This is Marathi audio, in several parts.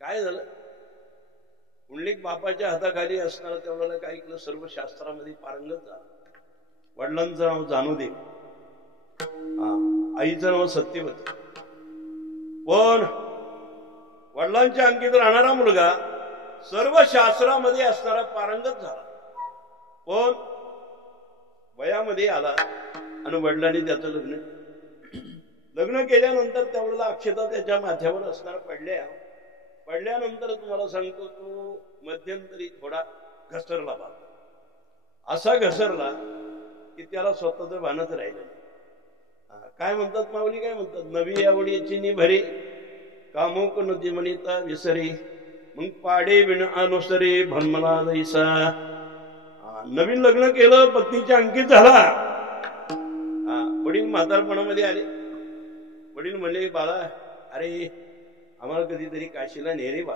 काय झालं, पुंडलिक बापाच्या हाताखाली असणारा तेवढ्याला काय केलं, सर्व शास्त्रामध्ये पारंगत झाला. वडिलांचं नाव जानुदेव, आईचं नाव सत्यवती. पण वडिलांच्या अंकित राहणारा मुलगा सर्व शास्त्रामध्ये असणारा पारंगत झाला. पण वयामध्ये आला आणि वडिलांनी त्याचं लग्न केल्यानंतर त्यावेळेला अक्षता त्याच्या माथ्यावर असणारा पडल्यानंतर तुम्हाला सांगतो तो मध्यंतरी थोडा घसरला. असा घसरला की त्याला स्वतःच भानच राहिलं. काय म्हणतात माऊली, काय म्हणतात, नवी आवडीची निभरी कामुक नदी म्हणिता विसरी, मग पाडे विण अनुसरी भन्मला जैसा. नवीन लग्न केलं, पत्नीच्या अंकित झाला. वडील म्हातारपणामध्ये आले. वडील म्हणले, बाळा अरे आम्हाला कधीतरी काशीला ने रे बा,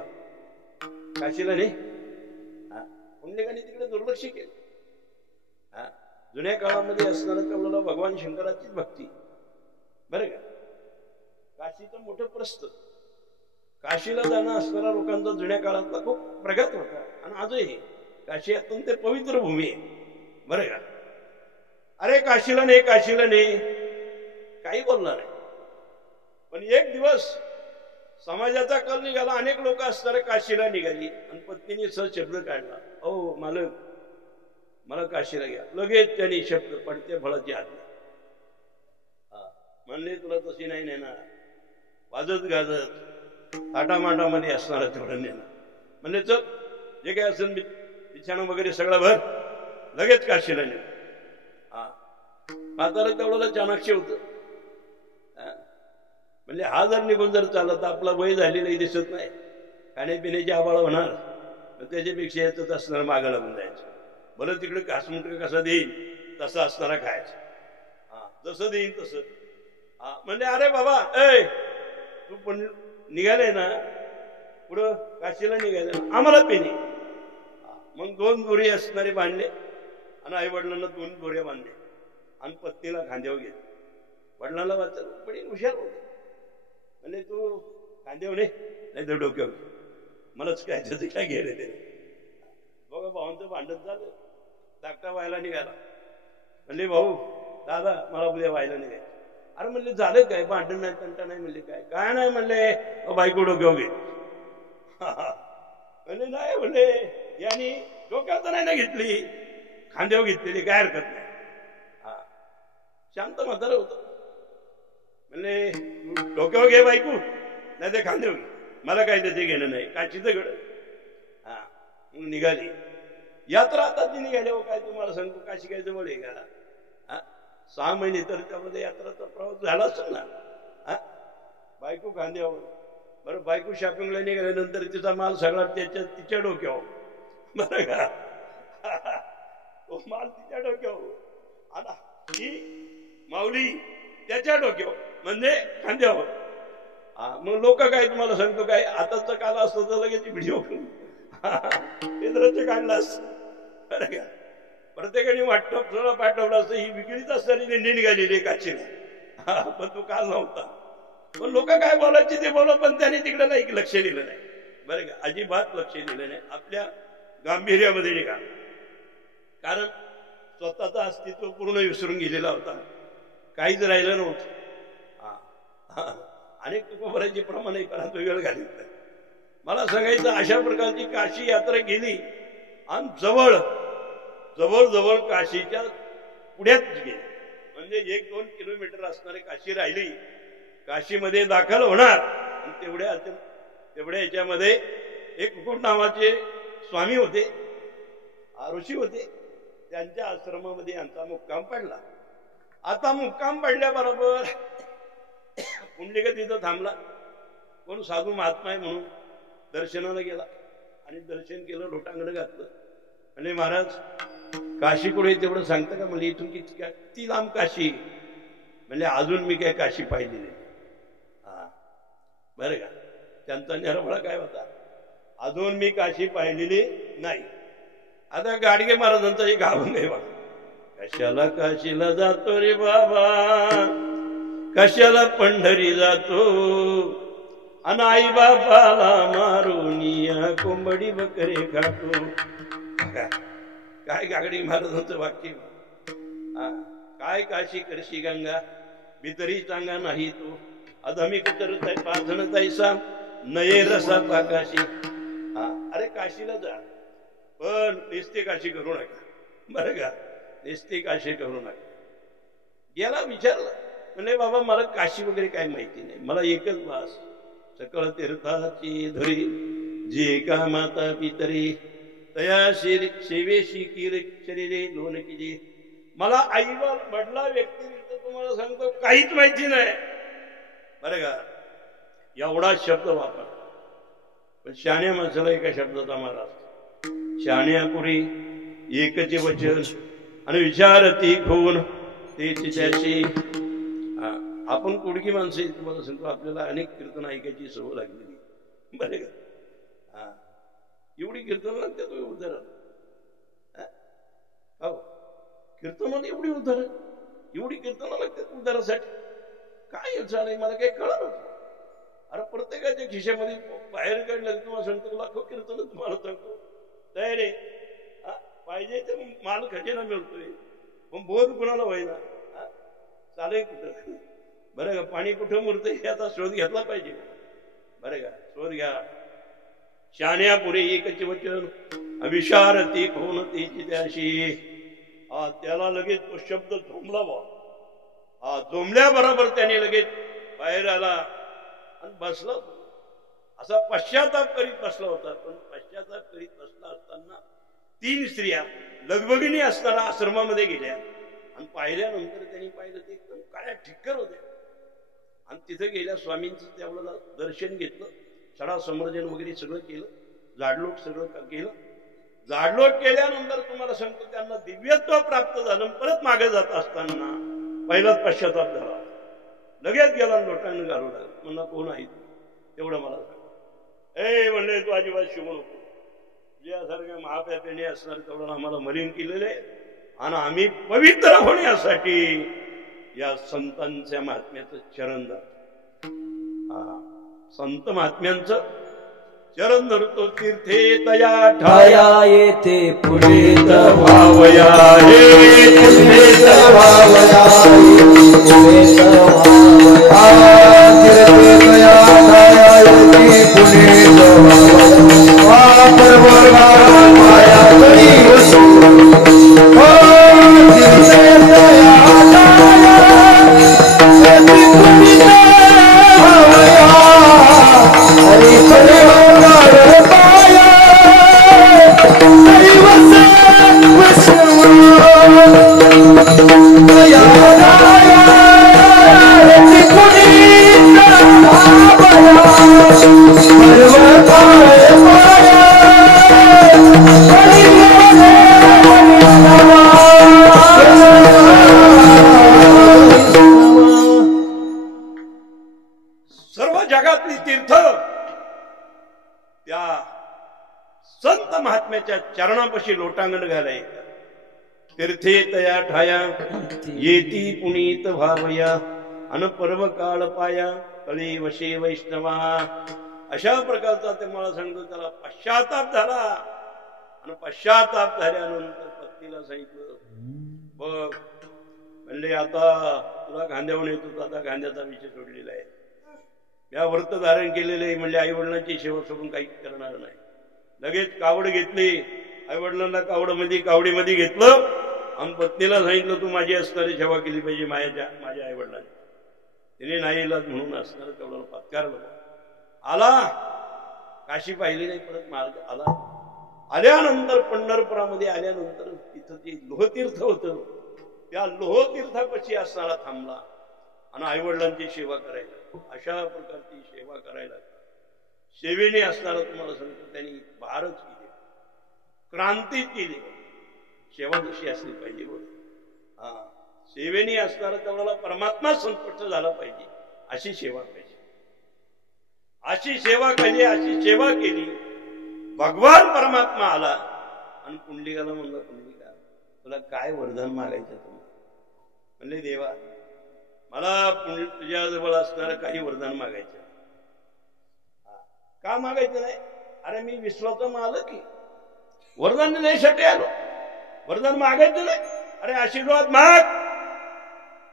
काशीला ने. पुंडलिकाने तिकडे दुर्लक्ष केलं. जुन्या काळामध्ये असणारं तेवढं भगवान शंकराचीच भक्ती बरं का. काशीचं मोठं प्रस्थ, काशीला जाणं असणाऱ्या लोकांचा जुन्या काळातला खूप प्रगत होता. आणि आजही काशी अत्यंत पवित्र भूमी आहे बरं का. अरे काशीला नाही, काशीला नाही, काही बोलणार नाही. पण एक दिवस समाजाचा कल निघाला, अनेक लोक असणारे काशीला निघाली आणि पत्नीने शब्द काढला, ओ मालक मला काशीला घ्या. लगेच त्यांनी शब्द पडते फळाची आज्ञा. म्हणले तुला तशी नाही नेणार, वाजत गाजत थाटामाटामध्ये असणार तेवढं नेणार. म्हणले चल जे काय असेल बिछाणा वगैरे सगळं भर, लगेच काशीला ने. म्हातारा तेवढं चाणाक्ष होत. म्हणजे हा जर निघून जर चालला तर आपला वय झालेलाही दिसत नाही, खाण्यापिण्याची आबाळ होणार, त्याच्यापेक्षा याच असणार मागं लागून जायचं. भलं तिकडे घासमुटका कसा देईल तसं असणारा खायचं, जसं देईल तसं. म्हणजे अरे बाबा ए तू पण निघाले ना पुढं काशीला निघाले ना, आम्हाला पेनी. मग 2 दोरे असणारे बांधले आणि आई वडिलांना 2 दोऱ्या बांधले आणि पत्नीला खांद्यावर घेतले. वडिलांना वाचलं, पण हुशार होते. म्हणजे तू खांद्यावर नाही तर डोक्यावर, मलाच काय त्याचं काय गेले ते. बघा भावांचं भांडण झालं, धाकटा व्हायला निघाला. म्हणले भाऊ दादा मला उद्या व्हायला निघायचं. अरे म्हणले झालं काय, भांडण नाही तंटा नाही. म्हणले काय नाही. म्हणले बायको डोक्यावर घे. म्हणले नाही, म्हणले यांनी डोक्यावर नाही ना घेतली, खांद्यावर घेतलेली, काय हरकत नाही. शांत म्हातारं होतं. म्हणले डोक्यावर घे बायको, नाही ते खांद्यावर घे, मला काय त्याचे घेणं नाही, काशीचं घडं. मग निघाली यात्रा. आता ती निघाली. काय तुम्हाला सांगतो, काशी काय जवळ आहे का? 6 महिने तर त्यामध्ये यात्राचा प्रवास झाला असेल ना. बायको खांद्यावर. बरं बायको शॉपिंगला निघाल्यानंतर तिचा माल सगळा तिच्या डोक्यावर बरं का. तो माल तिच्या डोक्यावर आता ही माऊली त्याच्या डोक्यावर म्हणजे खांद्यावर. मग लोक काय तुम्हाला सांगतो, काय आताचा काल असतो तर लगेच व्हिडिओ केंद्राचे काढला असत बरं का. प्रत्येकाने व्हॉट्सअपला पाठवलं असतं, ही विक्रीच असताना दिंडी निघालेली काशीला. पण तो काल नव्हता. पण लोक काय बोलायचे ते बोलत, पण त्याने तिकडे नाही लक्ष दिलं नाही बरं का. अजिबात लक्ष दिलं नाही. आपल्या गांभीर्यामध्ये निघा, कारण स्वतःचं अस्तित्व पूर्ण विसरून गेलेला होता, काहीच राहिलं नव्हतं. अनेक तुकोबराचे प्रमाण तो वेळ घालितलं. मला सांगायचं, अशा प्रकारची काशी यात्रा गेली आणि जवळ काशीच्या पुढ्यात गेली. म्हणजे 1-2 किलोमीटर असणारी काशी राहिली. काशीमध्ये दाखल होणार आणि तेवढ्या याच्यामध्ये एक मुकुट नावाचे स्वामी होते, ऋषी होते. त्यांच्या आश्रमामध्ये यांचा मुक्काम पडला. आता मुक्काम पडल्याबरोबर पुंडलिक तिथं थांबला. कोण साधू महात्मा आहे म्हणून दर्शनाला गेला आणि दर्शन केलं, लोटांगण घातलं. आणि महाराज काशी कुठे तेवढं सांगतं का? म्हणजे इथून किती लांब काशी? म्हणजे अजून मी काय काशी पाहिली नाही. बरं का. त्यांचा निर्मळा काय होता, अजून मी काशी पाहिलेली नाही. आता गाडगे महाराजांचा एक अभंग आहे बघा. कशाला काशीला जातो रे बाबा, कशाला पंढरी जातो, आणि आई बापाला मारू कोंबडी बकरे खातो. काय गागडी महाराजांचं वाक्य. काय काशी करशी गंगा भीतरी चांगा नाही तू अधमी कुतर पाथण तैसा नये रसा काशी. अरे काशीला जा पण निस्ते काशी करू नका बरं का. निस्ते काशी करू नका. याला विचारलं म्हणजे बाबा मला काशी वगैरे काय माहिती नाही. मला एकच भास सकळ तीर्थाची धरी जे का माता पितरी तया सेवेशी कीर शरीरे लोन की. मला आईवर वडला व्यक्तिरिक्त तुम्हाला सांगतो काहीच माहिती नाही बरं का. एवढा शब्द वापर. पण शहाण्या माणसाला एका शब्दाचा मारा असतो. शहाण्यापुरी एकचे वचन आणि विचारती खून तेच त्याची. आपण कुडकी माणसं तुम्हाला सांगतो आपल्याला अनेक कीर्तन ऐकायची सवय लागलेली बरे का. एवढी कीर्तन लागते तुम्ही उदाहरण. हो कीर्तनाला एवढी उदाहरण एवढी कीर्तन लागते उदाहरणासाठी. काय झालंय मला काही कळलं नव्हतं. अरे प्रत्येकाच्या खिशामध्ये बाहेर काढलं तुम्हाला सांगतो लाखो कीर्तन तुम्हाला सांगतो तयार आहे. पाहिजे तर माल खजिना मिळतोय पण बोध कुणाला व्हायना. चालेल कुठं बरं का. पाणी कुठं मुरतंय हे आता शोध घेतला पाहिजे बरं का. शोध घ्या. शहाण्यापुरे एकचे वचन विशारती होऊन तीची त्याशी. त्याला लगेच तो शब्द झोंबला बा. झोंबल्या बरोबर त्याने लगेच बाहेर आला आणि बसला. असा पश्चाताप करीत बसला होता. पण पश्चाताप करीत बसला असताना 3 स्त्रिया लगबगिनी असताना आश्रमामध्ये गेल्या आणि पाहिल्यानंतर त्यांनी पाहिलं ते एकदम काळ्या ठिक्कर होत्या. आणि तिथे गेल्या स्वामींचं त्यावेळेला दर्शन घेतलं. सडा समर्जन वगैरे सगळं केलं. जाडलोट सगळं केलं. जाडलोट केल्यानंतर तुम्हाला सांगतो त्यांना दिव्यत्व प्राप्त झालं. परत मागे जात असताना पहिलाच पश्चाताप झाला. लगेच गेला लोटांना घालू लागला. म्हणला कोण आहे तेवढं मला सांग. म्हणले तू अजिबात शिवू नको. तुझ्यासारख्या महाप्यापेने असणार तेवढं आम्हाला मलिन केलेलं आहे आणि आम्ही पवित्र होण्यासाठी या संतांच्या महात्म्याचं चरण धरतो. संत महात्म्यांचं चरण धरतो. तीर्थे तया ठाया येथे पुढे भावया तीर्थे भावया पुढे तीर्थे तया ठाया येथे पुढे माया तरी वसू. सर्व जगातली तीर्थ त्या संत महात्म्याच्या चरणापाशी लोटांगण घालाय. तीर्थे तया ठाया येती पुनीत भावया अन पर्व काळ पाया कळे वशे वैष्णवा. अशा प्रकारचा ते मला सांगतो त्याला पश्चाताप झाला. आणि पश्चाताप झाल्यानंतर पत्नीला सांगितलं बघ म्हणले आता तुला खांद्यावर येतो. आता खांद्याचा विषय सोडलेला आहे. या व्रत धारण केलेले म्हणजे आई वडिलांची सेवा सोडून काही करणार नाही. लगेच कावड घेतली. आई वडिलांना कावडीमध्ये घेतलं आणि पत्नीला सांगितलं तू माझी असणारी सेवा केली पाहिजे माझ्या आई वडिलांनी. तिने नाही इलाज म्हणून असणार तेवढं पत्कारलं. आला काशी पाहिली नाही. परत मार्ग आला. आल्यानंतर पंढरपुरामध्ये आल्यानंतर तिथं ते लोहतीर्थ होतं. त्या लोहतीर्थापाशी असणारा थांबला आणि आई वडिलांची सेवा करायला. अशा प्रकारची सेवा करायला सेवेने असणारा तुम्हाला सांगतो त्यांनी भारच केली. क्रांती केली. सेवा जशी असली पाहिजे बघ. सेवेने असणारा तेवढा परमात्मा संतुष्ट झाला पाहिजे अशी सेवा पाहिजे. अशी सेवा केली. अशी सेवा केली. भगवान परमात्मा आला आणि पुंडलिकाला म्हणलं पुंडलिका तुला काय वरदान मागायचं तुम्ही. म्हणले देवा मला तुझ्याजवळ असणारं काही वरदान मागायचं. का मागायचं नाही. अरे मी विश्वाचा मालक आहे, वरदान देण्यासाठी आलो, वरदान मागायचं नाही. अरे आशीर्वाद माग.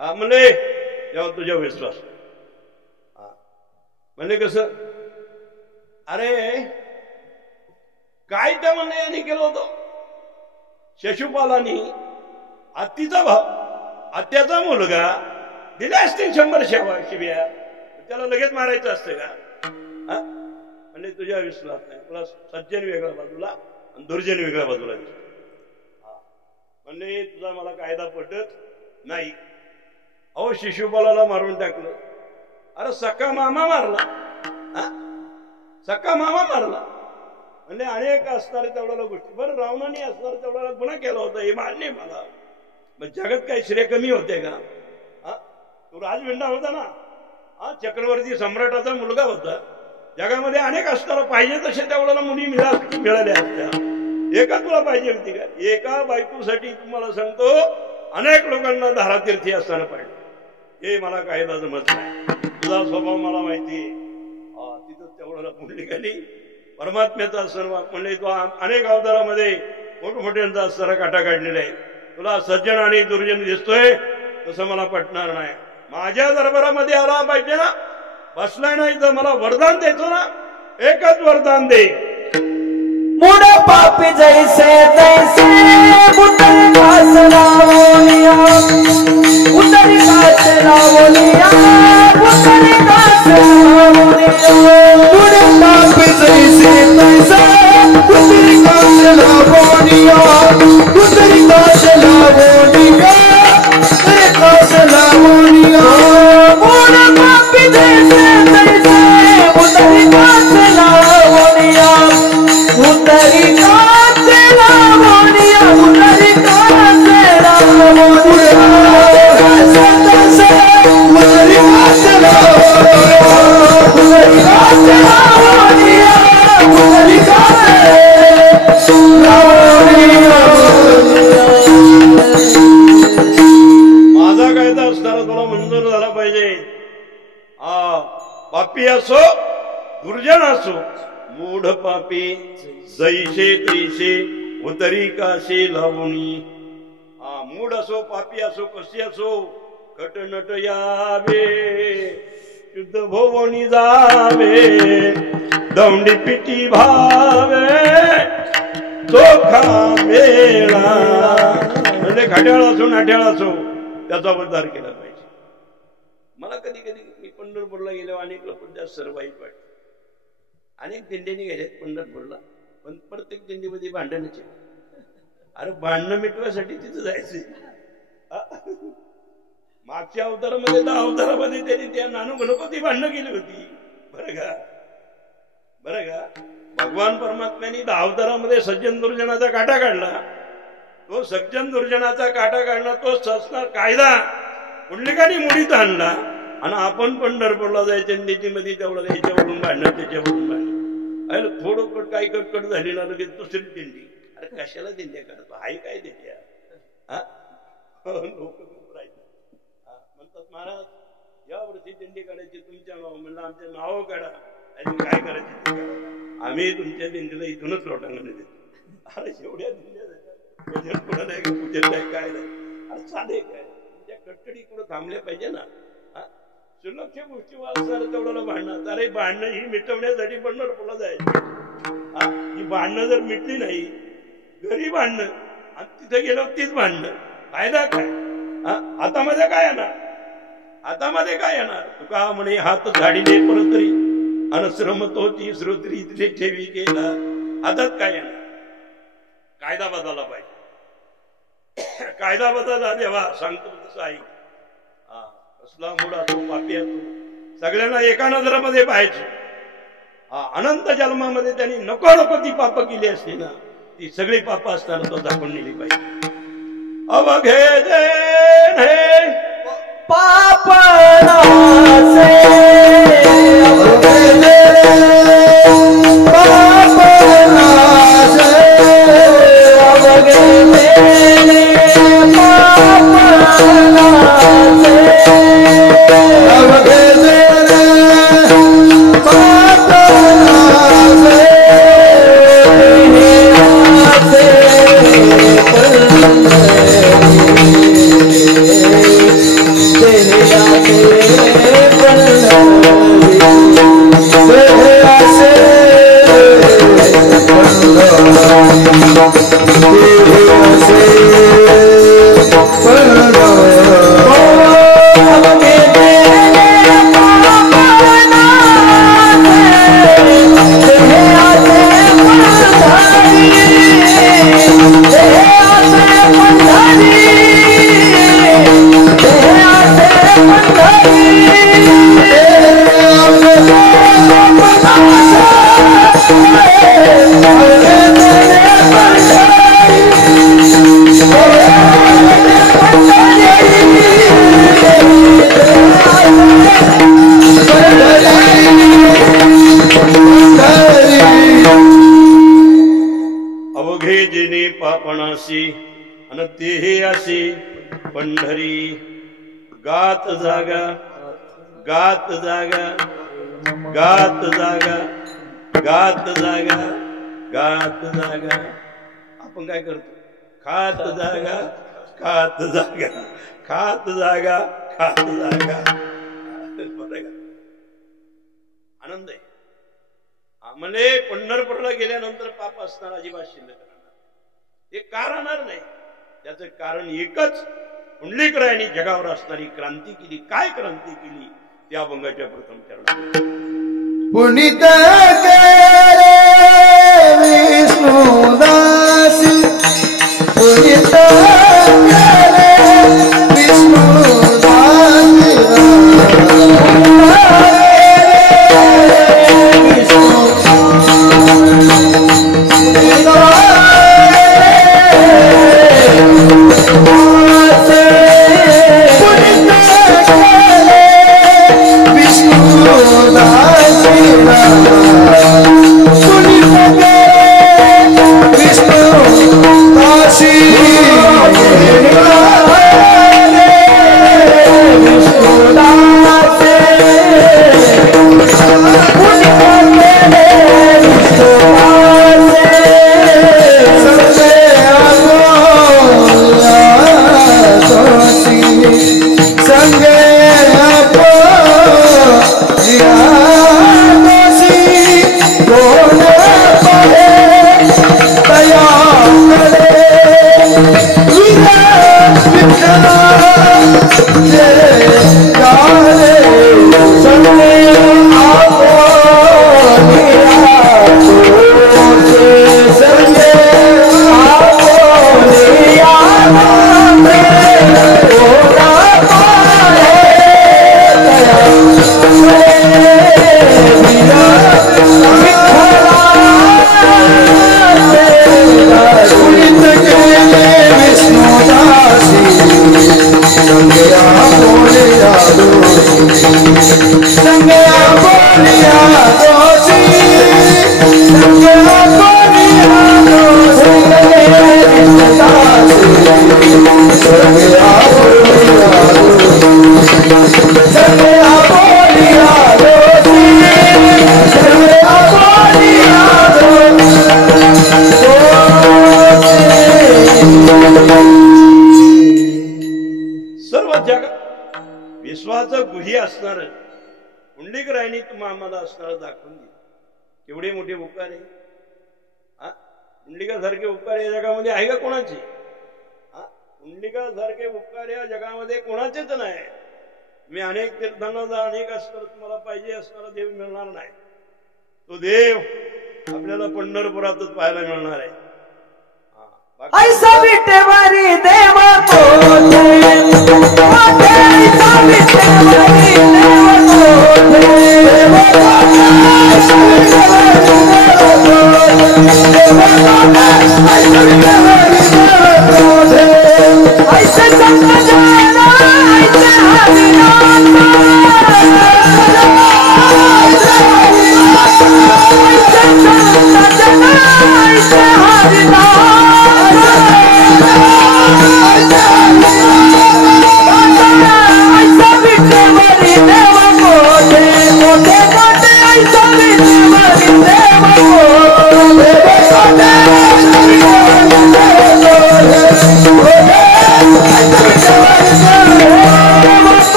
हा म्हणले तेव्हा तुझ्या विश्वास. म्हणजे कसं, अरे काय त्या म्हणणे यांनी केलं होतं, शशुपालानी आत्तीचा भाव, आत्याचा मुलगा दिले असतील 100 शिव्या, त्याला लगेच मारायचं असतं का? म्हणजे तुझ्या विश्वास नाही. तुला सज्जन वेगळ्या बाजूला आणि दुर्जन वेगळ्या बाजूला दिसतो. म्हणजे तुझा मला कायदा पटत नाही. अहो शिशुपालाला मारून टाकलं. अरे सक्का मामा मारला, सक्का मामा मारला. म्हणजे अनेक असणारे तेवढ्याला गोष्टी. बरं रावणाने असणारे तेवढ्याला गुन्हा केला होता हे मान्य मला. मग जगात काही श्रेय कमी होते का? तो राजविंडा होता ना, चक्रवर्ती सम्राटाचा मुलगा होता. जगामध्ये अनेक असणारा पाहिजे तसे तेवढ्याला मुली मिळाल्या असत्या. एका तुला पाहिजे होती का? एका बायकोसाठी तुम्हाला सांगतो अनेक लोकांना धारातीर्थी असताना पाहिजे. हे मला कायदा जमत नाही. तुझा स्वभाव मला माहिती आहे. तिथं तेवढ्याला पुंडलिकाने परमात्म्याचा सर्व म्हणजे तो अनेक अवतारामध्ये मोठमोठ्यांचा असणारा काटा काढलेला आहे. तुला सज्जन आणि दुर्जन दिसतोय तसं मला पटणार नाही. माझ्या दरबारामध्ये आला पाहिजे ना, बसलाय नाही तर मला वरदान देतो ना, एकच वरदान दे. मूड पापी जैसे तैसे उतरी कास लावोनिया, उतरी कास लावोनिया, उतरी कास लावोनिया. मूड पापी जैसे तैसे उतरी कास लावोनिया, उतरी कास लावोनिया, उतरी कास लावोनिया. मूड पापी जैसे तैसे उतरी कास लावोनिया, उतरी कास लावोनिया, उतरी कास लावोनिया. उतरी कास लावोनिया, उतरी कास लावोनिया, उतरी कास लावोनिया. माझा कायदा असताना तुला मंजूर झाला पाहिजे. पापी असो दुर्जन असो, मूढ पापी जैसे तैसे उतरी कासे लावणी. मूढ असो पापी असो कशी असो, कट नट यावे शुद्ध भोवणी जावे, दौंडी पिटी भावे चोखा मेळा. म्हणजे घड्याळ असो नाट्याळ असो त्याचा उद्धार केला पाहिजे. मला कधी कधी मी पंढरपूरला गेलो, अनेक लोक त्या सर्व वाईट वाटत. अनेक दिंडीने गेलेत पंढरपूरला, पण प्रत्येक दिंडीमध्ये भांडणच आहे. अरे भांडणं मिटवायसाठी तिथं जायचं. मागच्या अवतारामध्ये 10 अवतारामध्ये त्यांनी त्या गणपती भांडणं केली होती. बरं का, बरं का. भगवान परमात्म्याने 10 अवतारामध्ये सज्जन दुर्जनाचा काटा काढला. तो सज्जन दुर्जनाचा काटा काढला, तो ससणार कायदा पुंडलिकाने मुडीत आणला. आणि आपण पंढरपूरला जायचं दिंडीमध्ये तेवढं याच्यावरून भांडणं त्याच्यावरून भांडणं. अरे थोडं कट काही कटकट झाली ना लगेच दुसरी दिंडी. अरे कशाला दिंड्या काढतो, हाय काय दिंड्या. लोक म्हणतात महाराज यावर्षी दिंडी काढायची तुमच्या नाव. म्हणलं आमच्या नाव काढा. आणि काय करायचं, आम्ही तुमच्या दिंडीला इथूनच लोटांगण देतो. अरे एवढ्या दिंड्या पुढं नाही का, पूजन नाही काय नाही. अरे साधे काय त्या कटकडी कुठं थांबल्या पाहिजे ना. सुलक्ष गोष्टी वाचणार तेवढ्याला भांडणार. अरे भांडणं ही मिटवण्यासाठी पंढरपूरला जायची. ही भांडणं जर मिटली नाही, घरी भांडणं आणि तिथे गेलो तीच भांडणं. फायदा काय? हातामध्ये काय येणार, हातामध्ये काय येणार. तुका म्हणे हात झाडीले परतरी आणि श्रम तो ती श्रोत्री तिथे ठेवी केला. हातात काय येणार. कायदा बदलला पाहिजे. कायदा बदलला देवा सांगतो तसं ऐक. कसला मूड असो पापी असो सगळ्यांना एका नजरामध्ये पाहायचं. अनंत जन्मामध्ये त्यांनी नको नको ती पाप केली असली ना, ती सगळी पाप असताना तो दाखवून नेली पाहिजे. अवघे दे पाप नासे, अवघे दे पाप नासे, अवघे दे पाप नासे, अवघे दे पाप नासे, जिने पापणासी आणि तेही अशी पंढरी गात जागा गात जागा गात जागा गात जागा गात जागा. आपण काय करतो? खात जागा खात जागा खात जागा खात जागा. आनंद आहे. म्हणजे पंढरपूरला गेल्यानंतर पाप असणार अजिबात शिल्लक राहणार. हे का राहणार नाही? त्याचं कारण एकच, पुंडलिकरायांनी जगावर असणारी क्रांती केली. काय क्रांती केली? त्या अभंगाच्या प्रथम चरणात पुनीत केले विष्णुदास, पुनीत केले विष्णुदास. पुंडलिकरायांनी तुम्हाला आम्हाला असणारं दाखवून दिलं. केवढे मोठे उपकार आहे. पुंडलिकासारखे उपकार या जगामध्ये आहे का कोणाचे? पुंडलिकासारखे उपकार या जगामध्ये कोणाचेच नाही. मी अनेक तीर्थांना जा, अनेक असणार, तुम्हाला पाहिजे असणारा देव मिळणार नाही. तो देव आपल्याला पंढरपुरातच पाहायला मिळणार आहे. ऐसा विठेवरी देव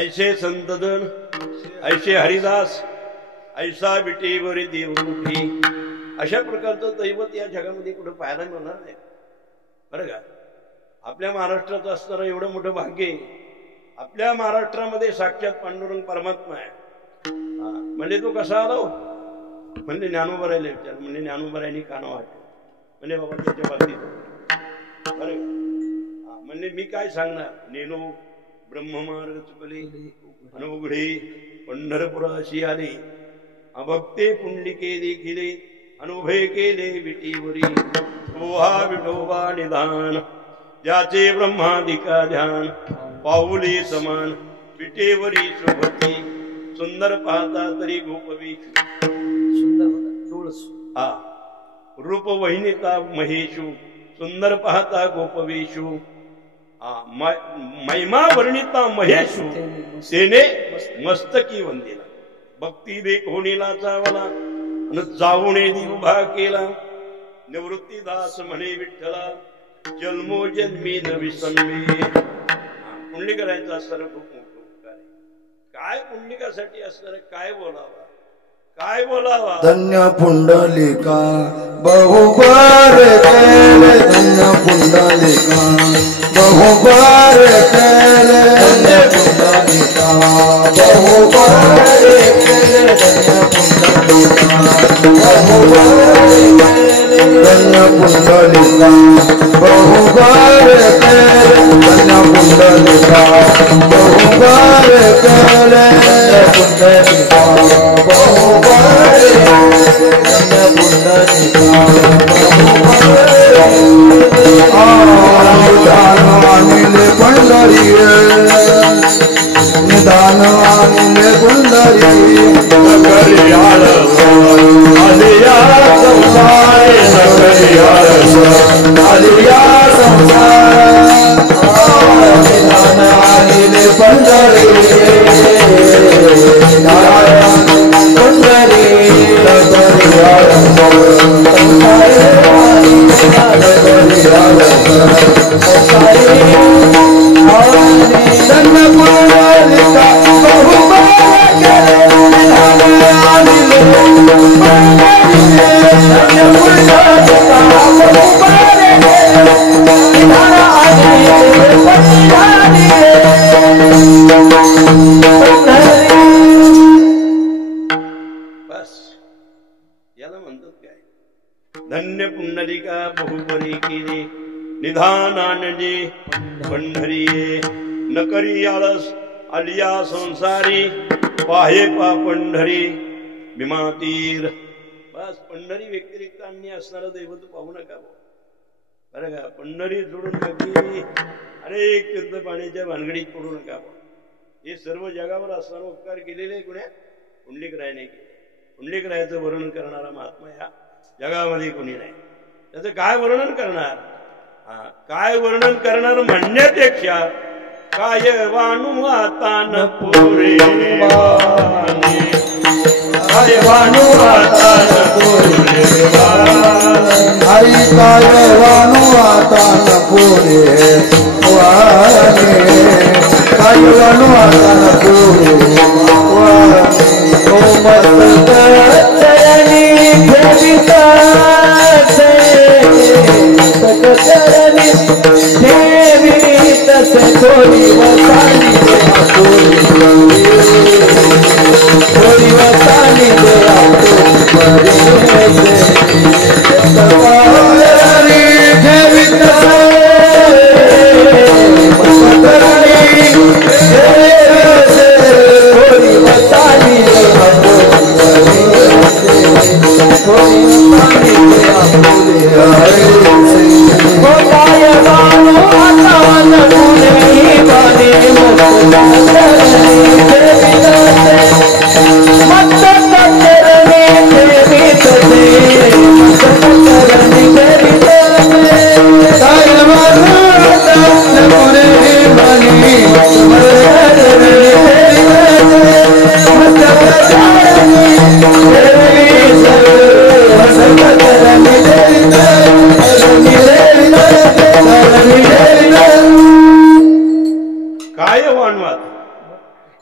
ऐसे संतजन, ऐसे हरिदास, ऐसा विटेवरी देवमुठी, अशा प्रकारचं दैवत या जगामध्ये कुठे पाहायला मिळणार नाही. बरं का? आपल्या महाराष्ट्रात असणारं एवढं मोठं भाग्य, आपल्या महाराष्ट्रामध्ये साक्षात पांडुरंग परमात्मा आहे. म्हणजे तो कसा आलो? म्हणजे ज्ञानोबरायला विचार, म्हणजे ज्ञानोबरायांनी काना वाटलं, म्हणजे बाबा त्याच्या बाबतीत बरं का? म्हणजे मी काय सांगणार? नेनो ब्रह्ममार्ग चुकले अनुघडे पंढरपुराशी आले, अभक्ते पुंडलिके देखिले अनुभय केले विटीवरी. सोहा विठोबा निधान, ज्याचे ब्रह्मादिका ध्यान, पाऊले समान विटेवरी शोभती. सुंदर पाहता तरी गोपवेशू सुंदर डोळस हा रूप वहिनीता महेशू सुंदर पाहता गोपवेशू महिमा वर्णिता महेशू सेने मस्तकी वंदिला भक्ती दे कोणीला चावला आणि जाऊने उभा केला निवृत्तीदास म्हणे विठ्ठला जन्मोजन्मी न विसंबे पुंडलिकाचा असणारा खूप मोठं उपकार आहे. काय पुंडलिकासाठी असणार काय बोलावा काय बोलावा. धन्य पुंडलिका बहुबार केले धन्य पुंडलिका बहुबार केले धन्य पुंडलिका बहुबार केले धन्य पुंडलिका बहुबार केले धन्य पुंडलिका बहुबार केले धन्य पुंडलिका बहुबार केले पुंडलिका बहुबार धन्य पुंडलिका निदान आणले पंढरी निदान आणले पंढरी नकरियाळ आलिया संसार नकरियाळ आलिया संसार निदान आणले पंढरी पंढरी नकरियाळ धन्य पुंडलिका बहुबरी केली निधानानजे पंढरी नकरी आळस आलिया संसारी पाहे पा पंढरी भीमातीर. बस पंढरी व्यतिरिक्त अन्य असणारं दैवत पाहू नका बरं का. पंढरी सोडून बाकी अनेक तीर्थ पाण्याच्या भानगडीत पडू नका. हे सर्व जगावर असणारा उपकार केलेले कुण्या पुंडलिकरायाने केले. पुंडलिकरायाचं वर्णन करणारा महात्मा या जगामध्ये कोणी नाही. त्याचं काय वर्णन करणार. काय वर्णन करणार म्हणण्यापेक्षा काय वाणू आता न पुरे काय वाणू आता न पुरे हरी काय वाणू आता न पुरे काय वाणू आता न पुरे ओ मस्त चरणी ठेविता चरणी ठेवित से थोडी वसानी थोडी वसानी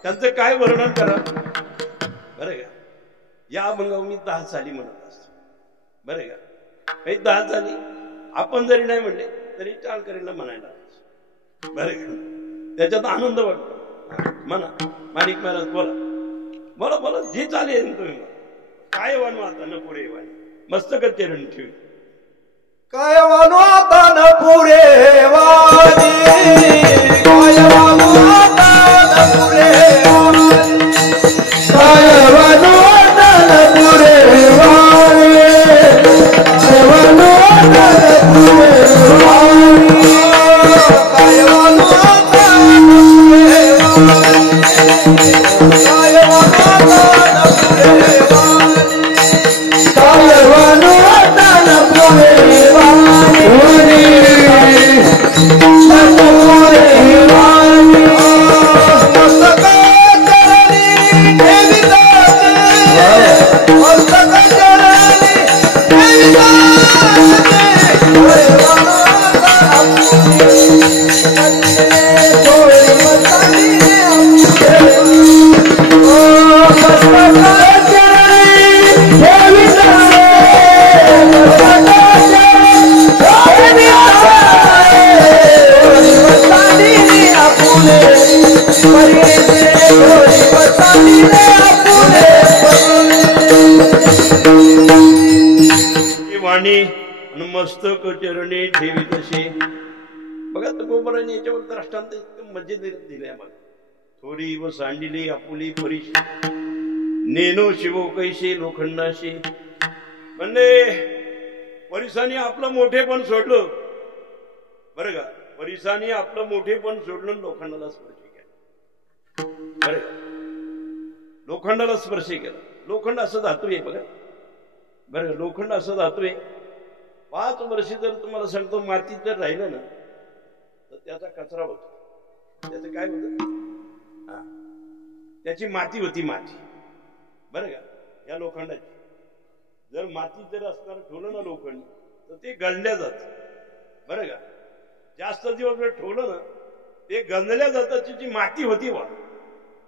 त्यांचं काय वर्णन करा बरं का. या अभंगावर मी 10 साली म्हणत असतो बरं का. काही 10 साली आपण जरी नाही म्हणले तरी टाळ करेला म्हणायला बरं का. त्याच्यात आनंद वाटतो. म्हणा माणिक महाराज बोला बोला बोला जे चालेल तुम्ही काय वाणू आता न पुरे वाणी मस्तक चरण ठेवी काय वाणू आता न पुरे वाणी काय वाणू आता न पुरे काय वाणू आता न पुरे वाणी काय वाणू आता न पुरे वाणी काय वाणू आता न पुरे वाणी काय वाणू चरणी ठेवी तसे. बघा तुकोबराने याच्यावर दृष्टांत इतकं मजेदार दिलंय मला. थोडी व सांडिली आपुली परीशी नेनो शिवो कैसे लोखंडाशी. म्हणजे परिसाने आपलं मोठेपण सोडलं बरं का. परिसाने आपलं मोठेपण सोडलं लोखंडाला स्पर्श केला बरं का. लोखंडाला स्पर्श केला. लोखंड असं धातू आहे बघा बरं. लोखंड असं धातू आहे. 5 वर्ष जर तुम्हाला सांगतो मातीत जर राहिलं ना तर त्याचा कचरा होतो. त्याचं काय होतं हा त्याची माती होती माती बरं का. या लोखंडाची जर माती जर असताना ठेवलं ना लोखंड तर ते गंजल्या जात बरं का. जास्त दिवस जर ठेवलं ना ते गंजल्या जातात. जी माती होती बा.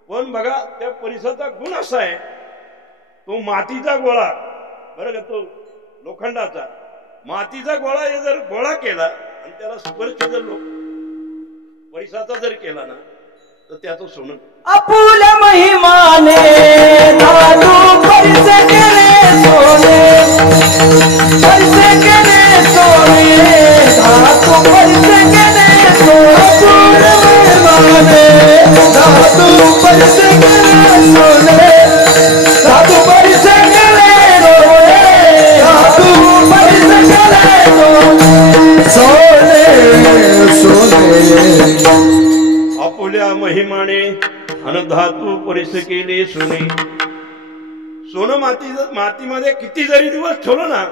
पण बघा त्या परिसराचा गुण असा आहे तो मातीचा गोळा बरं का. तो लोखंडाचा मातीचा गोळा हे जर गोळा केला आणि त्याला स्पर्श जर परिसराचा जर केला ना तर त्याचं सोनं. आपुल्या महिमाने दादू परिसे केले सोने. परिसे केले सोने दादू परिसे केले सोने. आपुल्या महिमाने दादू परिसे केले सोने. दादू परिसे केले सोने. दादू परिसे केले सोने. सोने आपुल्या महिमाने आणि धातू परिस केले सोने. सोनं मातीमध्ये किती जरी दिवस ठेवलं ना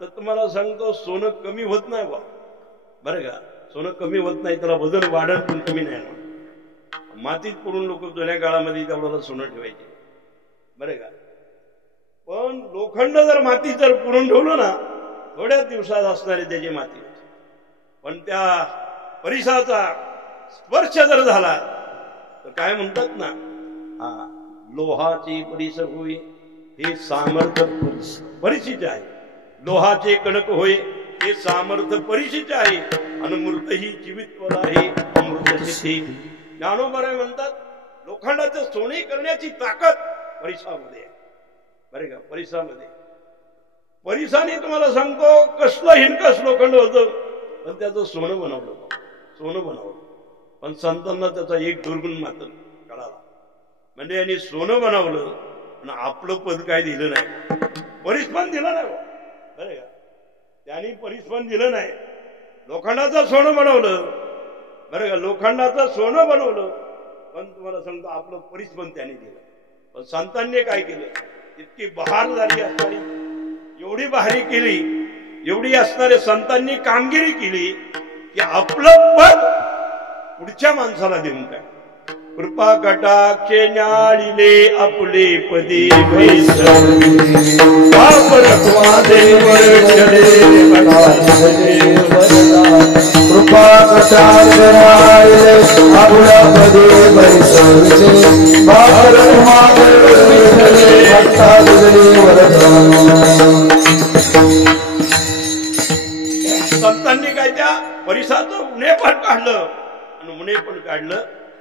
तर तुम्हाला सांगतो सोनं कमी होत नाही बा बरं का. सोनं कमी होत नाही. त्याला वजन वाढत पण कमी नाही ना. मातीत पडून लोक जुन्या काळामध्ये तेवढ्याला सोनं ठेवायचे बरं का. पण लोखंड जर मातीत जर पुरून ठेवलं ना थोड्याच दिवसात असणारे त्याची माती होती. पण त्या परिसराचा स्पर्श जर झाला तर काय म्हणतात ना हा लोहाचे परिस होय हे सामर्थ्य परिशीचे आहे. लोहाचे कणक होय हे सामर्थ्य परिशीचे आहे. आणि मूर्त ही जीवित्वला आहे अमृत सिद्धी. ज्ञानोबा म्हणतात लोखंडाचं सोने करण्याची ताकद परिसरामध्ये आहे बरे का. परिसरामध्ये परिसाने तुम्हाला सांगतो कसलं हिणकस लोखंड होतं पण त्याचं सोनं बनवलं. सोनं बनवलं. पण संतांना त्याचा एक दुर्गुण मात्र कळाला. म्हणजे यांनी सोनं बनवलं पण आपलं पद काय दिलं नाही. परिस्पंद दिलं नाही बरं का. त्यांनी परिस्पंद दिलं नाही. लोखंडाचं सोनं बनवलं बरं का. लोखंडाचं सोनं बनवलं पण तुम्हाला सांगतो आपलं परिस्पंद त्यांनी दिलं. पण संतांनी काय केलं इतकी बहारदारी असणारी एवढी बहारी केली एवढी असणारे संतांनी कामगिरी केली की आपलं पद पुढच्या माणसाला देऊन काय. कृपा कटाक्षे न्याळीले आपले पदी कृपा कटाक्ष न्याळीले आपल्या पदी संतांनी काय त्या परिसराचं उणे पण काढलं आणि उणे पण काढलं.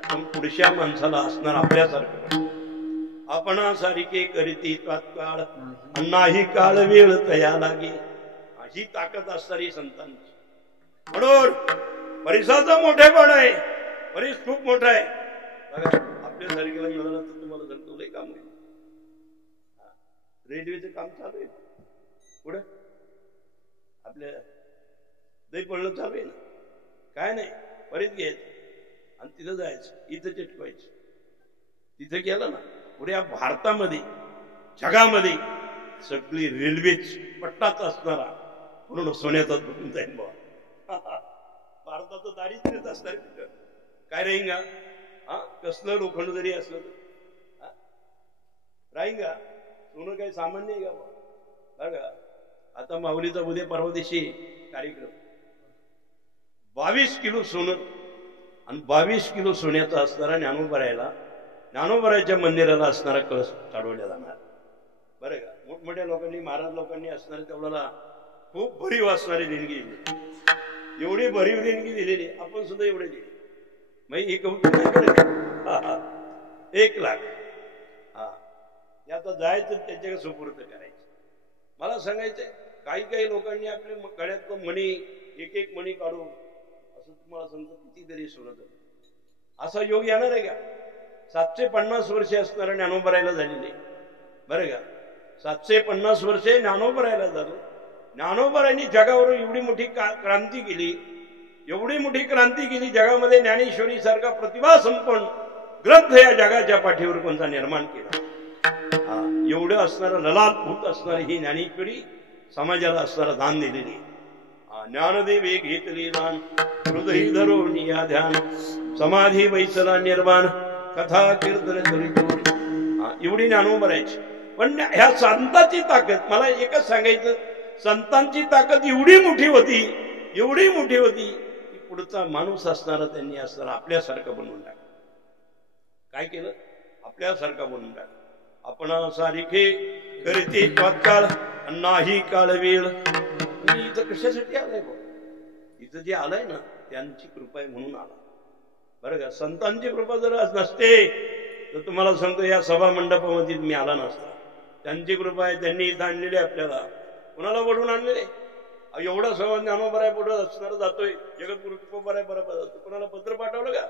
पण पुढच्या माणसाला असणार आपल्यासारखं आपणासारखे करीती तात्काळ नाही काळ वेळ तया लागे. ही ताकद असणारी संतांची. म्हणून परिसराचं मोठेपण आहे. परिस खूप मोठा आहे. आपल्यासारखेला मिळालं तर तुम्हाला सांगतो लय काम आहे. रेल्वेचं काम चालू आहे पुढे आपल्या दही पडलं चालू आहे ना. काय नाही बरीच घ्यायचं आणि तिथं जायचं. इथं चिटकवायचं. तिथं गेलं ना पुऱ्या भारतामध्ये जगामध्ये सगळी रेल्वेच पट्टाच असणारा पूर्ण सोन्याचाच भेटून जाईल बाबा. भारताचं दारिद्र्यच असणार तिथं काय राहींगा. हा कसलं लोखंड जरी असलं तर राहींगा. सोनं काही सामान्य आहे का बघा. आता माऊलीचा उद्या परवा दिवशी कार्यक्रम 22 किलो सोनं आणि 22 किलो सोन्याचा असणारा ज्ञानोबराच्या मंदिराला असणारा कळस चढवल्या जाणार बरं का. मोठमोठ्या लोकांनी महाराज लोकांनी असणारे तेवढ्याला खूप भरीव असणारी देणगी दिली. एवढी भरीव देणगी दिलेली आपण सुद्धा एवढे दिली. मग एक 1 लाख हा आता जायचं त्यांच्याकडे सुपूर्द करायचं. मला सांगायचंय काही काही लोकांनी आपल्या गळ्यातलं मणी एक एक मणी काढून असं तुम्हाला सांगतो कितीतरी सोनं असा योग येणार आहे का? 750 वर्षे असणाऱ्या ज्ञानोबरायला झालेले बरं का, 750 वर्षे ज्ञानोबरायला झालं. ज्ञानोबरायांनी जगावर एवढी मोठी क्रांती केली, एवढी मोठी क्रांती केली जगामध्ये. ज्ञानेश्वरी सारखा प्रतिभा संपन्न ग्रंथ या जगाच्या पाठीवर कोणता निर्माण केला. एवढं असणारं ललाटभूत असणारी ही ज्ञानेश्वरी समाजाला असणारं दान दिलेली. ज्ञानदेवे घेतली दान हृदय धरून या ध्यान समाधी बैसला निर्माण कथा कीर्तन करी. एवढी ज्ञानोबरायची. पण ह्या संतांची ताकद मला एकच सांगायचं, संतांची ताकद एवढी मोठी होती, एवढी मोठी होती की पुढचा माणूस असणारा त्यांनी असणारा आपल्यासारखं बनवून टाकलं. काय केलं? आपल्यासारखं बनवून टाकलं. आपण सारिखे करते तत्काळ नाही काळ वेळ. मी इथं कशासाठी आलाय बघ, इथं जे आलंय ना त्यांची कृपा आहे म्हणून आला बरं का. संतांची कृपा जर नसते तर तुम्हाला सांगतो या सभा मंडपामध्ये मी आला नसता. त्यांची कृपा आहे, त्यांनी इथं आणलेले आपल्याला. कोणाला वडून आणलेले? एवढा सभा ज्ञानोबराय पुढे असणार जातोय, जगद्गुरु तुकोबराय बरोबर जातो. कोणाला पत्र पाठवलं का?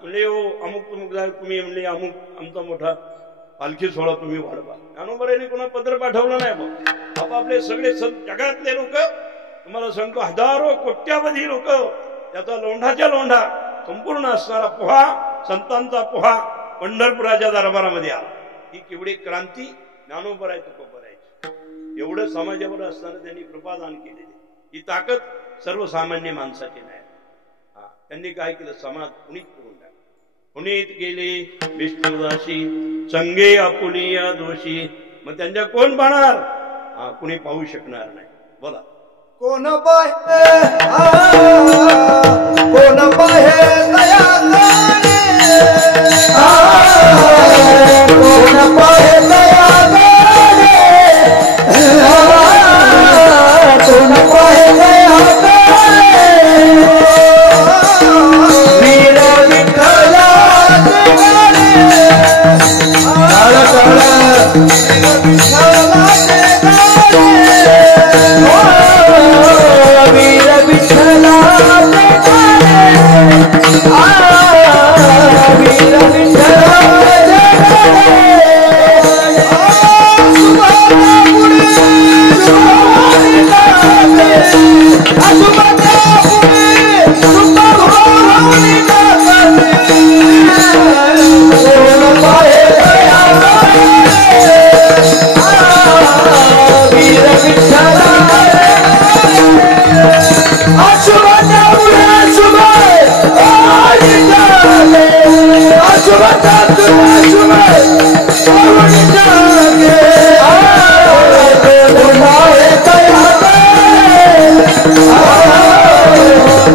म्हणले हो अमुक तुमुक जाय तुम्ही म्हणले अमुक आमचा मोठा पालखी सोहळा तुम्ही वाढवा. ज्ञानोबरायने कोणा पत्र पाठवलं नाही. मग आपापले सगळे जगातले लोक तुम्हाला सांगतो हजारो कोट्यावधी लोक त्याचा लोंढाच्या लोंढा संपूर्ण असणारा पोहा, संतांचा पोहा पंढरपुराच्या दरबारामध्ये आला. ही केवढी क्रांती ज्ञानोबराय तुकोबरायची. एवढं समाजावर असताना त्यांनी कृपादान केलेले. ही ताकद सर्वसामान्य माणसाची नाही. त्यांनी काय केलं? समाज पुनीत करून टाकला. पुनीत गेले विष्णुदासी संगे आपुलिया दोषी. मग त्यांच्या कोण पाहणार? कुणी पाहू शकणार नाही. बोला कोण पाहे कोण पाहे दया करे, कोण पाहे दया करे, कोण पाहे दया करे. वीर विठ्ठला काळ काळ वीर विठ्ठला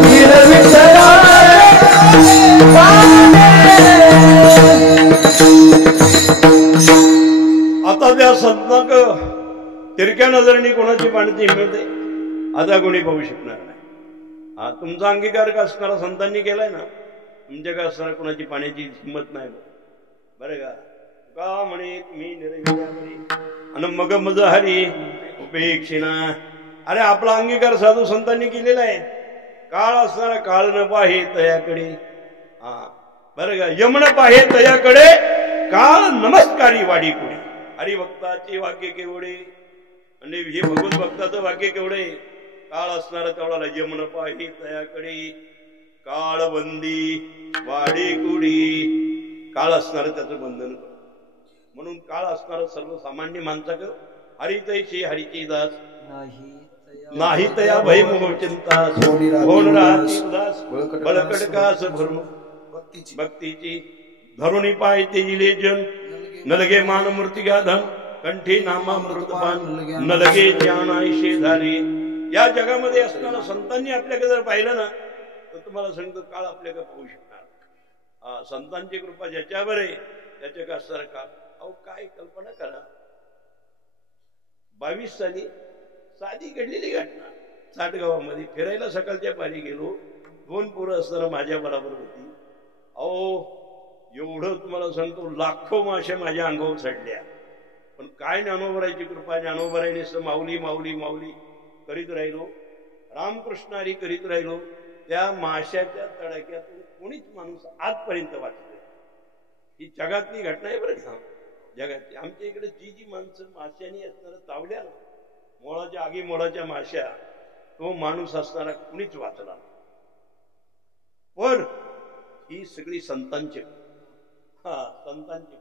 वीर विठ्ठला आता त्या संतांक तिरक्या नजरेने कोणाची पाण्याची हिंमत आहे आता कोणी पाहू शकणार नाही. तुमचा अंगीकार का असणारा संतांनी केलाय ना, तुमच्या का असणारा कोणाची पाण्याची हिंमत नाही. बरं का म्हणे तुम्ही आणि मग मज हरी उपेक्षिणा. अरे आपला अंगीकार साधू संतांनी केलेला आहे. काळ असणारा काळ न पाहे तयाकडे. बरं का, यमन पाहे तयाकडे काळ नमस्कारी वाडी पुढे. हरिभक्ताचे वाक्य केवढे म्हणजे हे भगवत भक्ताचं वाक्य केवढे. काळ असणारा तेवढा यमन पाहे तयाकडे काळ बंदी वाडी कुडी. काळ असणार त्याचं बंधन कर. म्हणून काळ असणार सर्वसामान्य माणसाक हरितैशी हरिची दास नाही तया भयमोह चिंता होण राहती उदास बळकटकास भरून भक्तीची धरुणी पाय तेजिले जन नलगे मान मूर्ती धन कंठी नामा मृतपान नलगे ज्ञान आयशे झाले. या जगामध्ये असणारा संतांनी आपल्याकडे जर पाहिलं ना तर तुम्हाला सांगतो काळ आपल्याकडे पाहू शकणार. संतांची कृपा ज्याच्यावर आहे त्याच्या का सारखा. अहो काय कल्पना करा, 22 साली साधी घडलेली घटना. साठगावामध्ये फिरायला सकाळच्या पारी गेलो. 2 पोरं असताना माझ्या बरोबर होती. अहो एवढं तुम्हाला सांगतो लाखो मासे माझ्या अंगावर चढल्या. पण काय ज्ञानोबरायची कृपा, ज्ञानोबरायने माऊली माऊली माऊली करीत राहिलो, रामकृष्ण हरी करीत राहिलो. त्या माशाच्या तडाख्यातून कोणीच माणूस आजपर्यंत वाचले. ही जगातली घटना आहे बरं का, जगातली. आमच्या इकडे जी माणसं माशाने असणारा तावल्या ना, मोळाच्या आगी मोळाच्या माश्या, तो माणूस असणारा कुणीच वाचला. पण ही सगळी संतांची, संतांची,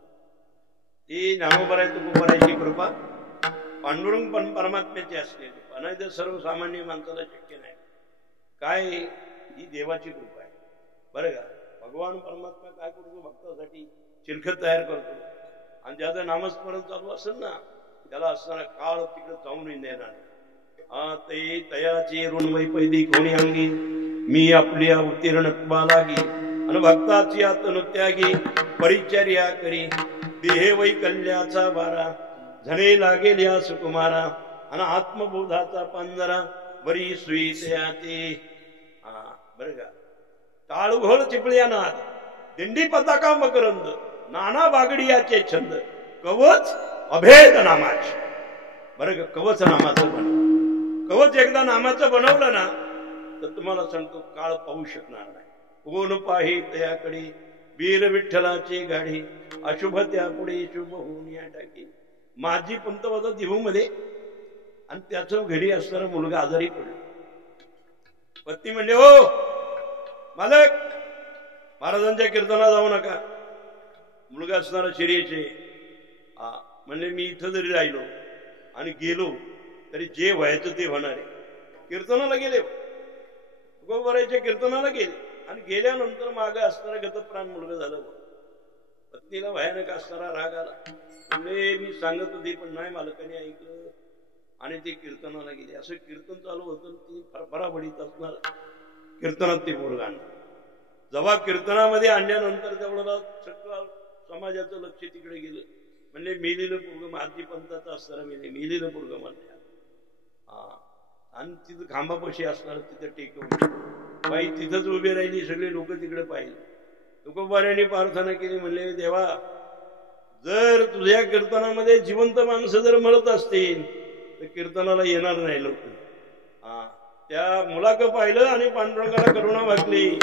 ही ज्ञानोबराय तुकोबरायची कृपा, पांडुरंग पण परमात्म्याची असते. नाही तर सर्वसामान्य माणसाला शक्य नाही. काय ही देवाची कृपा आहे बरं का. भगवान परमात्मा काय करतो, भक्तासाठी चिलखत तयार करतो. आणि ज्याचं नामस्मरण चालू असेल ना, त्याला असणारा काळ तिकडे जाऊन देणार. ते तयाची ऋण वैपैदी कोणी अंगी, मी आपल्या उत्तीर्ण लागी. आणि भक्ताची आत्मत्यागी, परिचर्या करी. देह वैकल्याचा वारा, झणे लागेल या सुकुमारा. आणि आत्मबोधाचा पंजरा, बरी सुईत्या ते. बरं का. टाळघोळ चिपळ्या नाद, दिंडी पताका मकरंद, नाना बागडियाचे छंद, कवच अभेद नामाचे. बरं का. कवच नामाचं बनव, कवच एकदा नामाचं बनवलं ना, तर तुम्हाला सांगतो काळ पाहू शकणार नाही. कोण पाही त्याकडे, वीर विठ्ठलाची गाडी, अशुभ त्या पुढे शुभ होऊन या टाकी. माझी पंत होता दिवू मध्ये, आणि त्याचं घरी असणारा मुलगा आजारी पडला. पत्नी म्हणजे, हो मालक, महाराजांच्या कीर्तनाला जाऊ नका. मुलगा असणारा शिरीचे म्हणले, मी इथं जरी राहिलो आणि गेलो तरी जे व्हायचं ते होणार आहे. कीर्तनाला गेले, तुकोबरायच्या कीर्तनाला गेले, आणि गेल्यानंतर मागे असणारा गतप्राण मुलगा झालं. पत्नीला भयानक असणारा राग आला. म्हणजे मी सांगत होती पण नाही मालकाने ऐकलं, आणि ते कीर्तनाला गेले. असं कीर्तन चालू होतं, ती फरफराबडीत असणार कीर्तनात ते मुलगा आणलं. जेव्हा कीर्तनामध्ये आणल्यानंतर तेवढं सगळं समाजाचं लक्ष तिकडे गेलं. म्हणजे मेलेलं पोरग, माझी पंथाचं असणारा मेलेलं पोरग म्हणले. आणि तिथं खांबापाशी असणार, तिथं टेकवून बाई तिथंच उभी राहिली. सगळे लोक तिकडे पाहिले. तुकोबाऱ्यांनी प्रार्थना केली, म्हणले देवा, जर तुझ्या कीर्तनामध्ये जिवंत माणसं जर मरत असतील तर कीर्तनाला येणार नाही लोक. त्या मुलाक पाहिलं आणि पांडुरंगाला करुणा वाटली.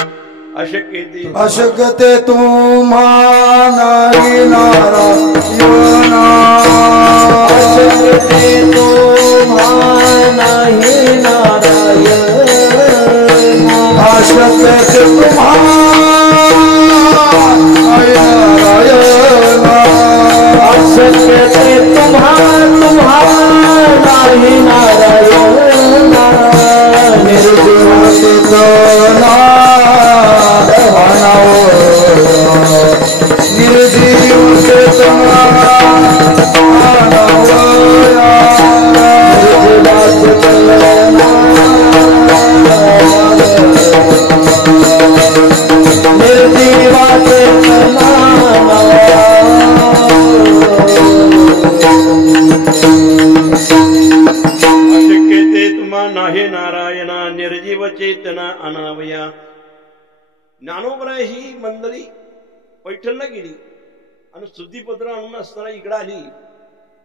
अशक्यते तुम्हा नाही नारायण, अशक्यते तुम्हा नाही नारायण, अशक्यते तुम्हा नारायण, अशक्यते तुम्हा नाही नारायण, निर्जीवाचे निर्जीव चेतना अशक्यते तुम्हा नाही नारायणा, निर्जीव चेतना अनावया. ज्ञानोबराय ही मंडळी पैठणला गेली आणि शुद्धीपत्र आणून असताना इकडे आली.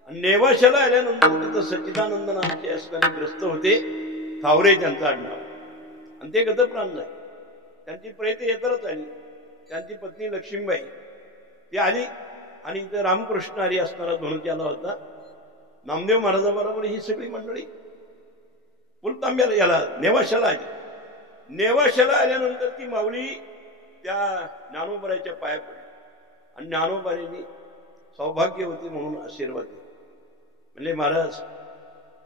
आणि नेवाशाला आल्यानंतर तिथं सच्चिदानंद नामचे असताना ग्रस्त होते. थावरे त्यांचं आडनाव, आणि ते गतप्राण झाले. त्यांची प्रेत येतच आली. त्यांची पत्नी लक्ष्मीबाई ती आली, आणि इथं रामकृष्ण हरी असणारा धनुच आला होता. नामदेव महाराजाबरोबर ही सगळी मंडळी पुलतांब्याला याला नेवाशाला आली. नेवाशाला आल्यानंतर ती माऊली त्या ज्ञानोबरायच्या पाया पडली, आणि ज्ञानोबरायांनी सौभाग्यवती म्हणून आशीर्वाद दिला. म्हणजे महाराज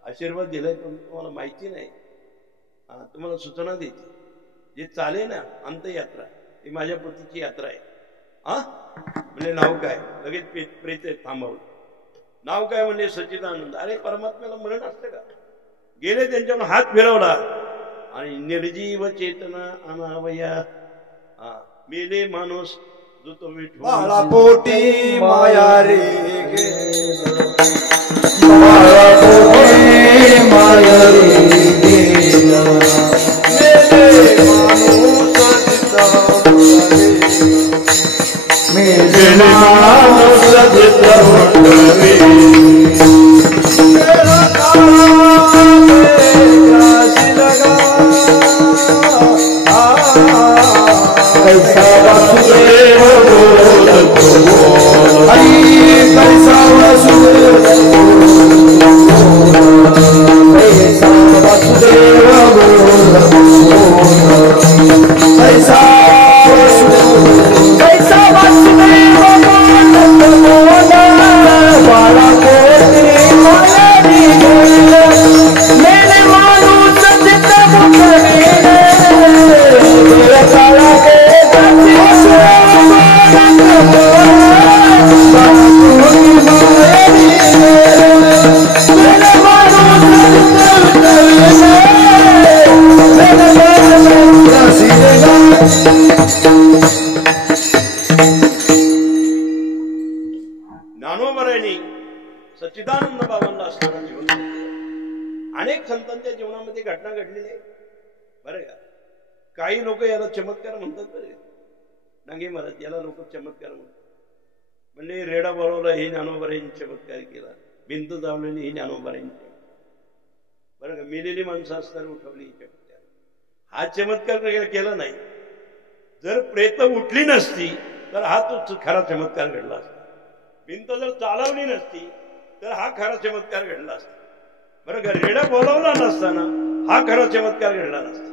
आशीर्वाद दिलाय पण तुम्हाला माहिती नाही, तुम्हाला सूचना देते. जे चाले ना अंतयात्रा, ही माझ्या पतीची यात्रा आहे. म्हणजे नाव काय? लगेच प्रेत थांबवलं. नाव काय? म्हणजे सच्चिदानंद. अरे परमात्म्याला मरण असतं का? गेले त्यांच्यावर हात फिरवला, आणि निर्जीव चेतना अनावया. मेले माणूस जो तो विठू बाळा पोटी माया रे बाळा पोटी माया रे मेले माणूस मेले माणूस चित्र उठवी मेरा काळा काशी लगा कैसा वासुदेव बोलतो आई कैसा वासुदेव कैसा वासुदेव बोलतो कैसा कैसा वासुदेव बोलतो बाळा कोटी मायारी मेरे माणूस चित्त मुखवी मेरा काळा ज्ञानोबरायांनी सच्चिदानंद बाबांना असताना जीवन अनेक संतांच्या जीवनामध्ये घटना घडलेली आहे बरं का. काही लोक याला चमत्कार म्हणतात बरं नांगे महाराज याला लोक चमत्कार म्हणतात. म्हणजे रेडा बोलवला ही ज्ञानोबरायांनी चमत्कार केला, भिंत जावलेली ही ज्ञानोबरायांनी बरं का. मेलेली माणसं असताना उठवली ही चमत्कार. हा चमत्कार केला नाही. जर प्रेत उठली नसती तर हा तो खरा चमत्कार घडला असता. भिंत जर चालवली नसती तर हा खरा चमत्कार घडला असता बरं का. रेडा बोलावला नसताना हा खरा चमत्कार घडला नसता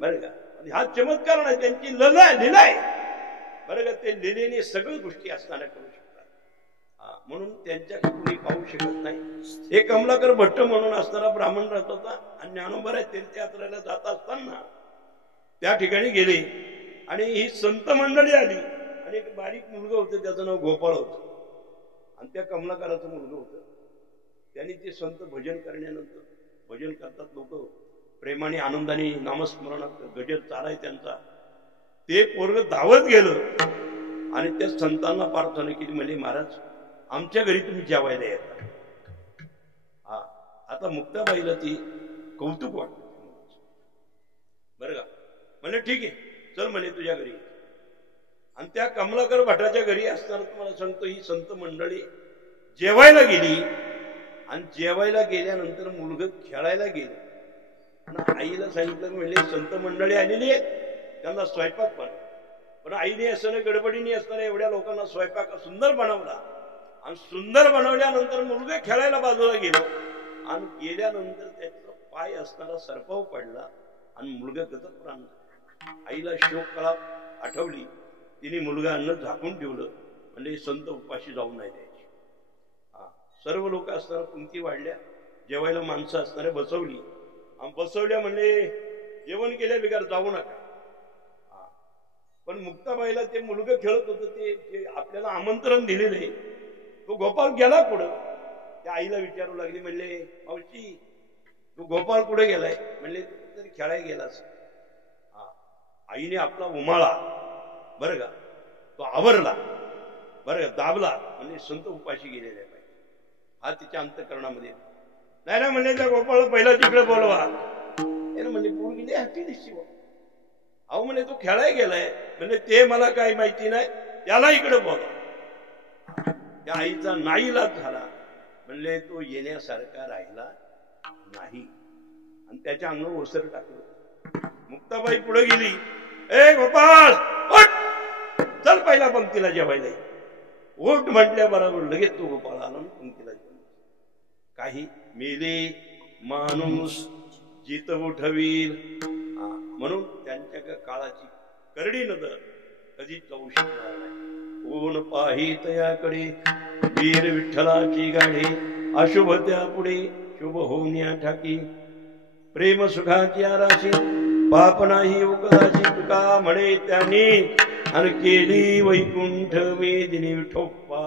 बरं का. हा चमत्कार नाही, त्यांची लीला आहे बरं का. ते लिलेने सगळ्या गोष्टी असताना करू शकतात म्हणून त्यांच्याकडे कुणी पाहू शकत नाही. हे कमलाकर भट्ट म्हणून असताना ब्राह्मण राहत होता आणि ज्ञानोबराय तीर्थयात्रेला जात असताना त्या ठिकाणी गेले आणि ही संत मंडळी आली आणि एक बारीक मुलगा होतं त्याचं नाव गोपाळ होतं आणि त्या कमलाकाराचं मुलगा होतं. त्यांनी ते संत भजन करण्यानंतर भजन करतात लोक प्रेमाने आनंदाने नामस्मरणात गजर चालाय त्यांचा. ते पोरग धावत गेलं आणि त्या संतांना प्रार्थना केली म्हणजे महाराज आमच्या घरी तुम्ही जेवायला येता. हा आता मुक्ताबाईला ती कौतुक वाटत बरं का. म्हणजे ठीक आहे चल म्हणे तुझ्या घरी. आणि त्या कमलाकर भटाच्या घरी असताना तुम्हाला सांगतो ही संत मंडळी जेवायला गेली आणि जेवायला गेल्यानंतर मुलगा खेळायला गेलं आणि आईला सांगितलं म्हणजे संत मंडळी आलेली आहेत त्यांना स्वयंपाक पण आईने असताना गडबडीने असताना एवढ्या लोकांना स्वयंपाक सुंदर बनवला आणि सुंदर बनवल्यानंतर मुलगा खेळायला बाजूला गेलो आणि गेल्यानंतर त्याचा पाय असताना सरपाव पडला आणि मुलगा गजब प्राण. आईला शोक कळा आठवली. तिने मुलगा अन्न झाकून ठेवलं म्हणजे संत उपाशी जाऊ नाही द्यायची. सर्व लोक असताना पंक्ती वाढल्या, जेवायला माणसं असताना बसवली आणि बसवल्या म्हणजे जेवण केल्या बिगार जाऊ नका. पण मुक्ताबाईला ते मुलगा खेळत होतं ते आपल्याला आमंत्रण दिलेले तो गोपाळ गेला कुठं. त्या आईला विचारू लागली म्हणले मावशी तू गोपाळ कुठे गेलाय म्हणले तरी खेळायला गेलास. आईने आपला उमाळा बरं का तो आवरला बरं का दाबला म्हणजे संत उपाशी गेलेले पाहिजे. हा तिच्या अंतःकरणामध्ये नाही ना म्हणले त्या गोपाळला पहिला तिकडे बोलवा म्हणजे पोरगी लय हट्टी दिसती. अहो म्हणे तो खेळायला गेलाय म्हणजे ते मला काही माहिती नाही त्याला इकडे बोलवा. त्या आईचा नाईलाज झाला म्हणले तो येण्यासारखा राहिला नाही आणि त्याच्या अंगावर ओसर टाकलं. मुक्ताबाई पुढे गेली. ए गोपाळ उठ चल पहिला पंक्तीला जेवायला. उठ म्हटल्या बरोबर लगेच तो गोपाळ आला पंक्तीला जेवण. काही मेले माणूस जित उठवील म्हणून त्यांच्या काळाची करडी नजर कधीच जाऊ शकणार नाही. कोण पाही तयाकडे वीर विठ्ठलाची गाडी अशुभ त्या पुढे शुभ होऊन ठाकी. प्रेम सुखाची आराशी पाप नाही उकदाची तुका म्हणे त्यांनी आणि केली वैकुंठ वेदिनी विठोप्पा.